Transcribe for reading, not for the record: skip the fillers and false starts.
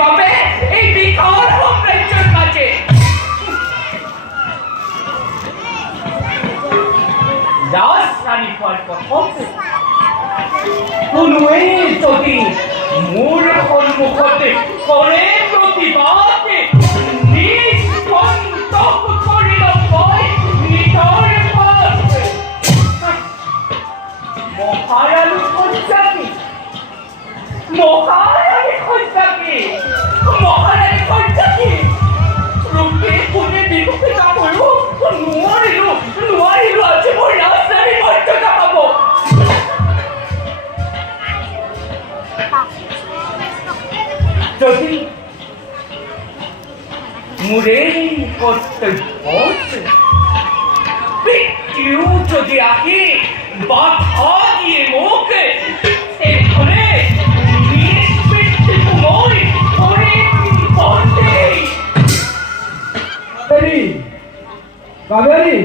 পাবে এই বিকল অপ্রাচ্যের মাঝে। রাজধানী পর কোনোৱে যদি মোৰ সন্মুখতে কৰে প্ৰতিবাদে নিষ্কণ্টক কৰি মই নিজৰ মহাৰাণী সঞ্চানী ৰূপে কোনে বিকশিত কৰিব নোৱাৰিলো আজি মোৰ ৰাজধানী মৰ্যাদা পাব। যদি মোৰ এই কৰ্তব্য পিতৃও যদি আহি বাধা দিয়ে মোক এখনে মই কাবেরী